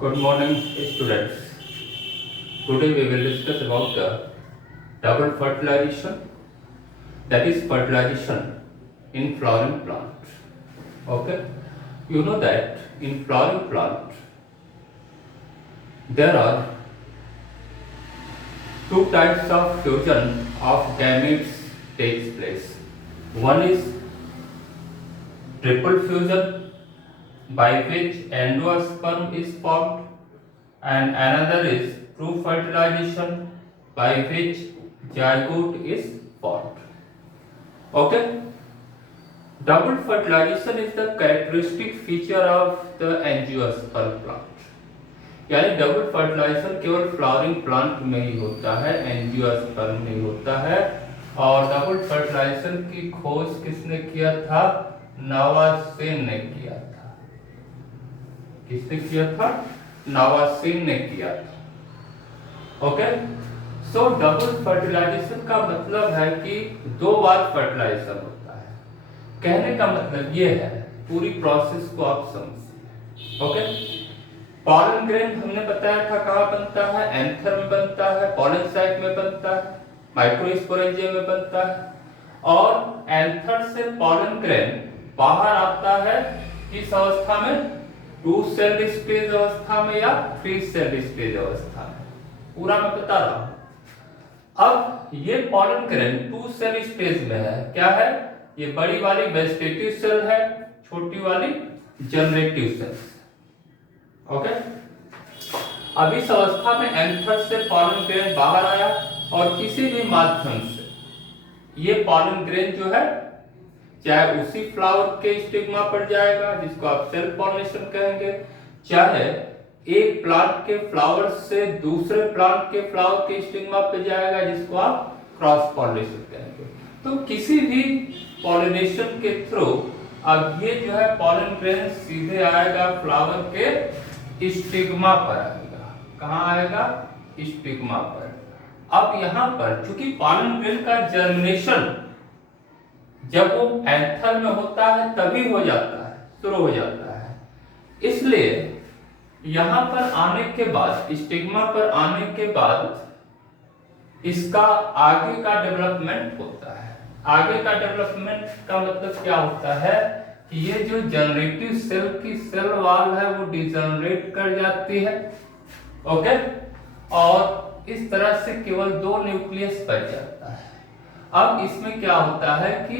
Good morning, students. Today we will discuss about the double fertilization, that is fertilization in flowering plant. Okay, you know that in flowering plant there are two types of fusion of gametes takes place. One is triple fusion by which endosperm is formed, and another is true fertilization by which zygote is formed. Okay? Double fertilization is the characteristic feature of the angiosperm plant. यानी double fertilisation केवल flowering plant में ही होता है, angiosperm में होता है। और double fertilisation की खोज किसने किया था? नवासेन ने किया था। किसने किया था? नवासेन ने किया था। ओके, सो डबल फर्टिलाइजेशन का मतलब है कि दो बार फर्टिलाइजेशन होता है। कहने का मतलब ये है, पूरी प्रोसेस को आप समझिए। ओके, पॉलन ग्रेन हमने बताया था कहाँ बनता है? एंथर में बनता है, पॉलन सैक में बनता है, माइक्रोस्पोरेंजियम में बनता है। और एंथर से पॉलन ग्रेन बाहर आता है किस अवस्था में? टू सेल स्टेज अवस्था में या थ्री सेल स्टेज अवस्था में? पूरा मैं बता रहा हूं। अब ये pollen grain to cell stage में है। क्या है? ये बड़ी वाली वेजिटेटिव सेल है, छोटी वाली जनरेटिव सेल। ओके, अब इस अवस्था में एंथर से पॉलन ग्रेन बाहर आया और किसी भी माध्यम से ये पॉलन ग्रेन जो है, चाहे उसी फ्लावर के स्टिग्मा पर जाएगा जिसको आप सेल्फ पॉलिनेशन कहेंगे, चाहे एक प्लांट के फ्लावर से दूसरे प्लांट के फ्लावर के स्टिग्मा पे जाएगा जिसको आप क्रॉस पॉलिनेशन कहेंगे। तो किसी भी पॉलिनेशन के थ्रू अब ये जो है पॉलन ग्रेन सीधे आएगा फ्लावर के स्टिग्मा पर आएगा। कहाँ आएगा? स्टिग्मा पर। अब यहाँ पर चूंकि पॉलन ग्रेन का जर्मिनेशन जब वो एंथर में होता है तभी हो जाता है, शुरू हो जाता है, इसलिए यहाँ पर आने के बाद, स्टिग्मा पर आने के बाद इसका आगे का डेवलपमेंट होता है। आगे का डेवलपमेंट का मतलब क्या होता है कि ये जो जनरेटिव सेल की सेल वॉल है वो डिजनरेट कर जाती है। ओके, और इस तरह से केवल दो न्यूक्लियस बच जाता है। अब इसमें क्या होता है कि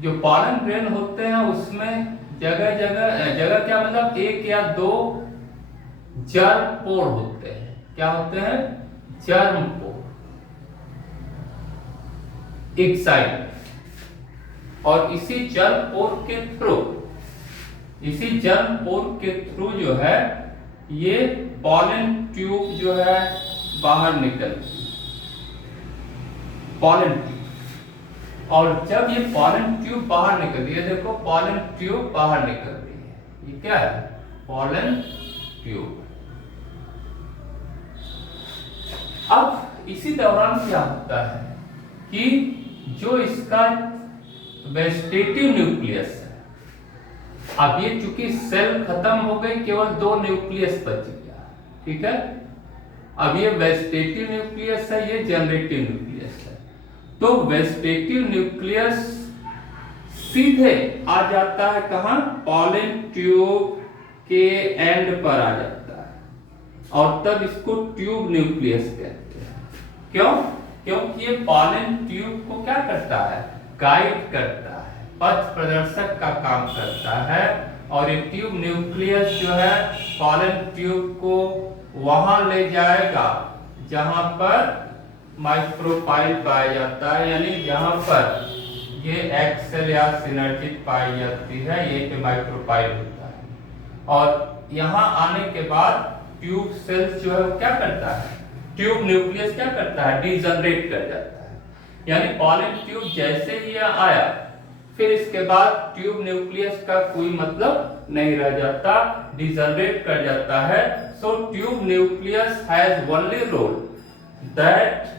जो पॉलन ग्रेन होते हैं उसमें जगह जगह क्या मतलब एक या दो जर्म पोर होते हैं। क्या होते हैं? जर्म पोर एक साइड। और इसी जर्म पोर के थ्रू जो है ये पॉलन ट्यूब जो है बाहर निकलती है, पॉलन ट्यूब। और जब ये पॉलन ट्यूब बाहर निकलती है, देखो पॉलन ट्यूब बाहर निकल रही है, ये क्या है? Pollen tube. अब इसी दौरान क्या होता है कि जो इसका वेजिटेटिव न्यूक्लियस है, अब ये चूंकि सेल खत्म हो गई, केवल दो न्यूक्लियस बच गया। ठीक है, अब ये वेजिटेटिव न्यूक्लियस है, ये जनरेटिव न्यूक्लियस है। तो वेजिटेटिव न्यूक्लियस सीधे आ जाता है कहां? पॉलन ट्यूब के एंड पर आ जाता है और तब इसको ट्यूब न्यूक्लियस कहते हैं। क्यों? क्योंकि ये पॉलन ट्यूब को क्या करता है? गाइड करता है, पथ प्रदर्शक का काम करता है। और ये ट्यूब न्यूक्लियस जो है पॉलन ट्यूब को वहां ले जाएगा जहां पर माइक्रोपाइल पाया जाता है, यानी जहां पर ये एक्सेल या सिनर्जिड पाई जाती है, ये पे माइक्रोपाइल होता है। और यहाँ आने के बाद ट्यूब सेल्स जो है वो क्या करता है? ट्यूब न्यूक्लियस क्या करता है? डिजनरेट कर जाता है। यानी पॉलन ट्यूब जैसे ही आया, फिर इसके बाद ट्यूब न्यूक्लियस का कोई मतलब नहीं रह जाता, डिजनरेट कर जाता है। So tube nucleus has only role that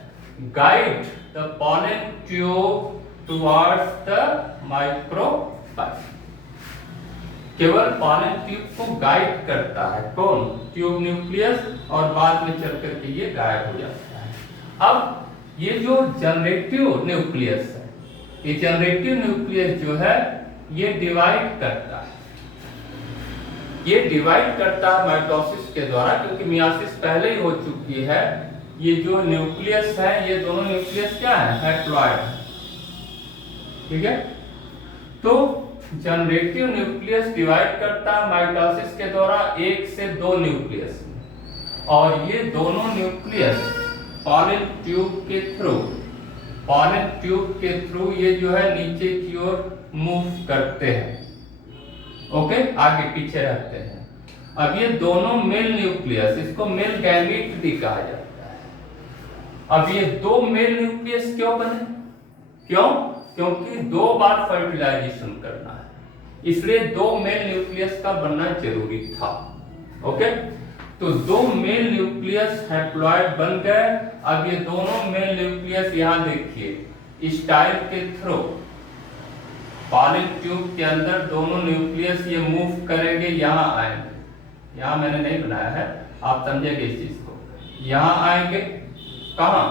guide the pollen tube towards the micropyle. केवल पॉलन ट्यूब को गाइड करता है। कौन? ट्यूब न्यूक्लियस, और बाद में चल करके ये गायब हो जाता है। अब ये जो जनरेटिव न्यूक्लियस है, ये जनरेटिव न्यूक्लियस जो है ये डिवाइड करता है, ये डिवाइड करता है माइटोसिस के द्वारा, क्योंकि मियासिस पहले ही हो चुकी है। ये जो न्यूक्लियस है, ये दोनों न्यूक्लियस क्या है? हैप्लॉइड है। ठीक है, तो जनरेटिव न्यूक्लियस डिवाइड करता है माइटोसिस के द्वारा 1 से 2 न्यूक्लियस में, और ये दोनों न्यूक्लियस पॉलन ट्यूब के थ्रू, पॉलन ट्यूब के थ्रू ये जो है नीचे की ओर मूव करते हैं। ओके, आगे पीछे रहते हैं। अब ये दोनों मेल न्यूक्लियस, इसको मेल गैमीट भी कहा जाता है। अब ये 2 मेल न्यूक्लियस क्यों बने? क्यों? क्योंकि 2 बार फर्टिलाइजेशन करना है, इसलिए 2 मेल न्यूक्लियस का बनना जरूरी था। ओके, तो 2 मेल न्यूक्लियस हैप्लॉइड बन गए। अब ये दोनों मेल न्यूक्लियस यहां देखिए स्टाइल के थ्रू पॉलन ट्यूब के अंदर दोनों न्यूक्लियस ये मूव करेंगे, यहां आएंगे। यहां मैंने नहीं बनाया है, आप समझेंगे इस चीज को। यहां आएंगे कहां?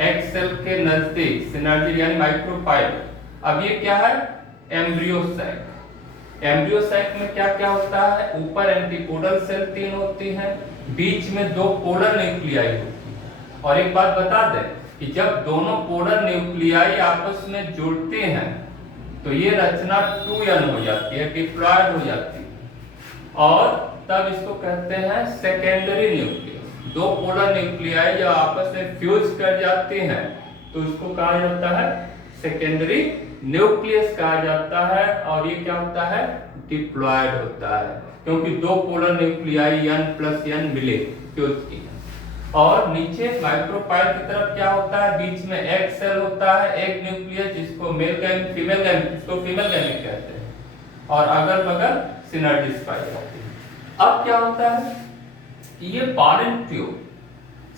एक्स सेल के नजदीक, सिनर्जी यानी माइक्रोपाइल। अब ये क्या है? Embryo sac. एम्ब्रियो सैक में क्या क्या होता है? ऊपर एंटीपोडल सेल 3 होती हैं, बीच में 2 पोलर न्यूक्लियाई होती है। और एक बात बता दें कि जब दोनों पोलर न्यूक्लियाई आपस में जुड़ते हैं तो ये रचना 2n हो जाती है, डिप्लॉयड हो जाती है, और तब इसको कहते हैं सेकेंडरी न्यूक्लियस। 2 पोलर न्यूक्लियाई जब आपस में फ्यूज कर जाते हैं तो इसको कहा जाता है सेकेंडरी न्यूक्लियस कहा जाता है। और ये क्या होता है? डिप्लॉयड होता है, क्योंकि 2 पोलर न्यूक्लियाई n+n मिले, फ्यूज किए। और नीचे माइक्रोपाइल की तरफ क्या होता है? बीच में एक सेल होता है, एक न्यूक्लियस, जिसको मेल गैमेट, फीमेल गैमेट, इसको फीमेल गैमेट कहते हैं, और अगल बगल सिनर्जिस पाई जाती है। अब क्या होता है? ये पॉलन ट्यूब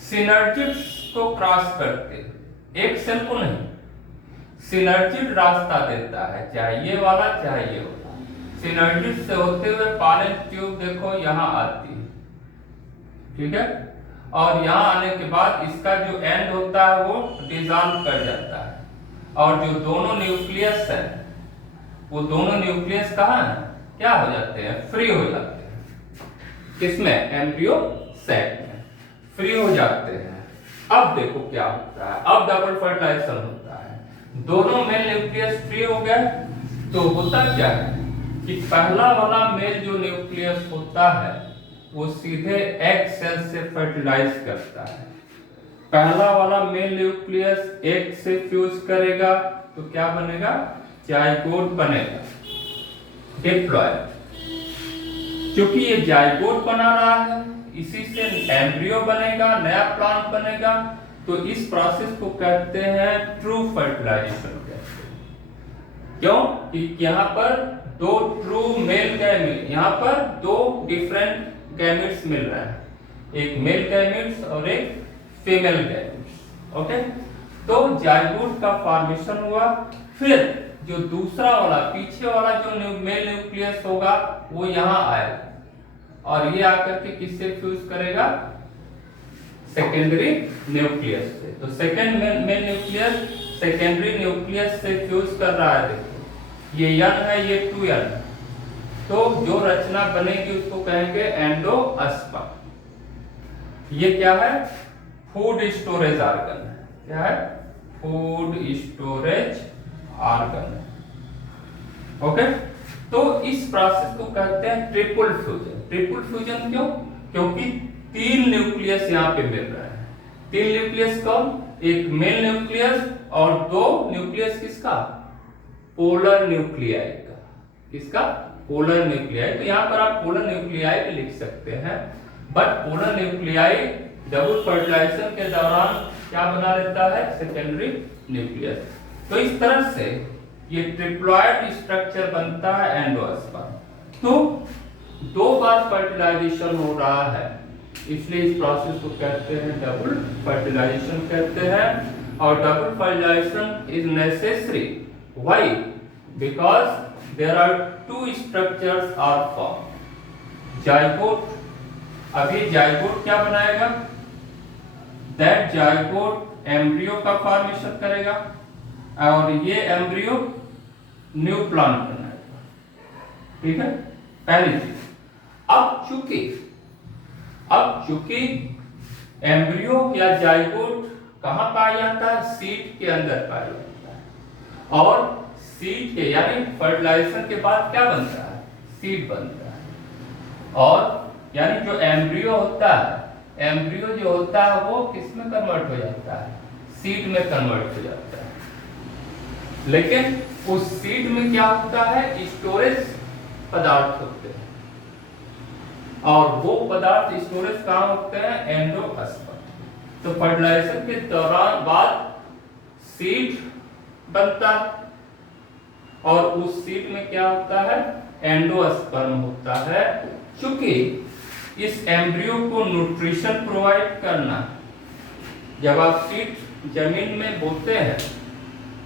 सिनर्जिस को क्रॉस करते, एक सेल को नहीं, सिनर्जिड रास्ता देता है, चाहे ये वाला चाहे ये वाला। सिनर्जिस से होते हुए पॉलन ट्यूब देखो यहां आती है, ठीक है, और यहाँ आने के बाद इसका जो एंड होता है वो डिसॉल्व कर जाता है, और जो दोनों न्यूक्लियस है वो दोनों न्यूक्लियस कहाँ है? क्या हो जाते हैं? फ्री हो जाते हैं। किसमें? एम्ब्रियो सैक में फ्री हो जाते हैं। अब देखो क्या होता है, अब डबल फर्टिलाइजेशन होता है। दोनों मेल न्यूक्लियस फ्री हो गए, तो होता क्या है कि पहला वाला मेल जो न्यूक्लियस होता है वो सीधे एग सेल से फर्टिलाइज करता है। पहला वाला मेल न्यूक्लियस एग से फ्यूज करेगा तो क्या बनेगा? जाइगोट बनेगा, डिप्लॉयड। क्योंकि ये जाइगोट बना रहा है, इसी से एम्ब्रियो बनेगा, नया प्लांट बनेगा। तो इस प्रोसेस को कहते हैं ट्रू फर्टिलाइजेशन कहते हैं। क्यों? कि यहाँ पर 2 ट्रू मेल गैमेट, यहाँ पर 2 डिफरेंट गैमेट्स मिल रहा है, एक मेल गैमेट्स और एक फीमेल गैमेट्स। ओके, तो जाइगोट का फॉर्मेशन हुआ। फिर जो दूसरा वाला, पीछे वाला जो मेल न्यूक्लियस होगा वो यहाँ आएगा, और ये आकर के किससे फ्यूज करेगा? सेकेंडरी न्यूक्लियस से। तो second mail nucleus secondary nucleus से फ्यूज कर रहा है। देखो ये n है, ये 2n, तो जो रचना बनेगी उसको कहेंगे एंडोस्पर्म। ये क्या है? फूड स्टोरेज ऑर्गन है। क्या है? फूड स्टोरेज ऑर्गन है। ओके, तो इस प्रोसेस को कहते हैं ट्रिपल फ्यूजन। ट्रिपल फ्यूजन क्यों? क्योंकि 3 न्यूक्लियस यहाँ पे मिल रहा है। 3 न्यूक्लियस कौन? एक मेल न्यूक्लियस और 2 न्यूक्लियस किसका? पोलर न्यूक्लियाई का। किसका? Polar nuclei. तो यहाँ पर आप पोलर न्यूक्लियाई भी लिख सकते हैं, but polar nuclei double fertilization के दौरान क्या बना लेता है? Secondary nucleus. तो इस तरह से ये ट्रिप्लॉइड स्ट्रक्चर बनता है एंडोस्पर्म। तो 2 बार फर्टिलाइजेशन हो रहा है, इसलिए इस प्रोसेस को कहते हैं डबल फर्टिलाइजेशन कहते हैं। और double fertilization is necessary. Why? because there are two structures are formed. Zygote, अभी जाइगोट क्या बनाएगा? दैट जाइगोट एम्ब्रियो का फॉर्मेशन करेगा और ये एम्ब्रियो न्यू प्लांट बनाएगा। ठीक है, पहली चीज। अब चूंकि एम्ब्रियो या जाइगोट कहाँ पाया जाता है? सीड के अंदर पाया जाता है। और सीड के यानी फर्टिलाइजेशन के बाद क्या बनता है? सीड बनता है। और यानी जो एम्ब्रियो होता है, एम्ब्रियो जो होता है वो किस में कन्वर्ट हो जाता है? सीड में कन्वर्ट हो जाता है। लेकिन उस सीड में क्या होता है? स्टोरेज पदार्थ होते हैं और वो पदार्थ स्टोरेज कहाँ होते हैं? एंडोस्पर्म। तो फर्टिलाइजेशन के दौरान बाद सीड बनता है और उस सीड में क्या होता है? एंडोस्पर्म होता है। क्योंकि इस एम्ब्रियो को न्यूट्रिशन प्रोवाइड करना, जब आप सीड जमीन में बोते हैं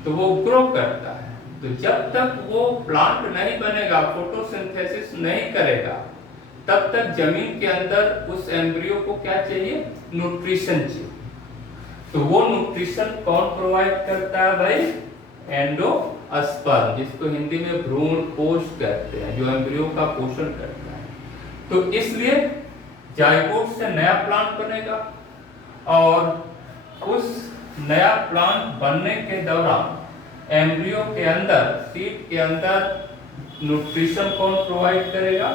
तो वो ग्रो करता है, तो जब तक वो प्लांट नहीं बनेगा, फोटोसिंथेसिस नहीं करेगा, तब तक जमीन के अंदर उस एम्ब्रियो को क्या चाहिए? न्यूट्रिशन चाहिए। तो वो न्यूट्रिशन कौन प्रोवाइड करता है भाई? एंडोस्पर्म, जिसको हिंदी में भ्रूण कोश कहते हैं, जो एम्ब्रियो का पोषण करता है। तो इसलिए जाइगोट से नया प्लांट बनेगा और उस नया प्लांट बनने के दौरान एम्ब्रियो के अंदर, सीड के अंदर न्यूट्रिशन कौन प्रोवाइड करेगा?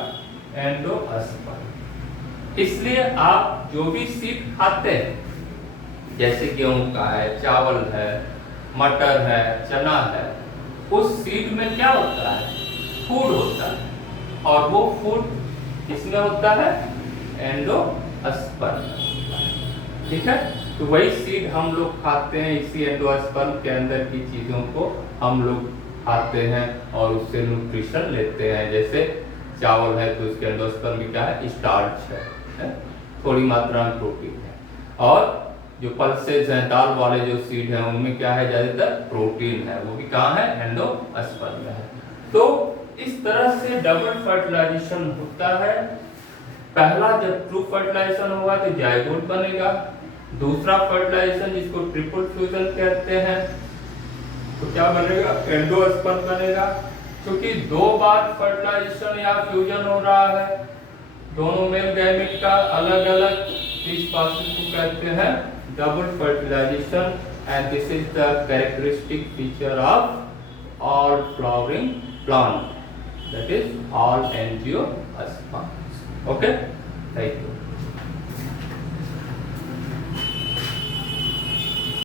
एंडोस्पर्म। इसलिए आप जो भी सीड खाते हैं, जैसे गेहूं का है, चावल है, मटर है, चना है, उस सीड में क्या होता है? फूड होता है और वो फूड किसमें होता है? एंडोस्पर्म। ठीक है, तो वही सीड हम लोग खाते हैं, इसी एंडोस्पर्म के अंदर की चीजों को हम लोग खाते हैं और उससे न्यूट्रिशन लेते हैं। जैसे चावल है तो उसके एंडोस्पर्म में क्या है? स्टार्च है, थोड़ी मात्रा में प्रोटीन है। और जो पल्सेस हैं, दाल वाले जो सीड हैं, उनमें क्या है? ज्यादातर प्रोटीन है, वो भी कहाँ है? एंडोस्पर्म में है। तो इस तरह से डबल फर्टिलाइजेशन होता है। पहला जब ट्रू फर्टिलाइजेशन होगा तो जाइगोट बनेगा। दूसरा फर्टिलाइजेशन जिसको ट्रिपल फ्यूजन कहते हैं, तो क्या बनेगा? एंडोस्पर्म बनेगा। क्योंकि दो बार फर्टिलाइजेशन या फ्यूजन हो रहा है दोनों मेल गैमेट का अलग अलग, इस प्रोसेस को कहते हैं double fertilization. And this is the characteristic feature of all flowering plant, that is all angiosperms. Okay, thank you.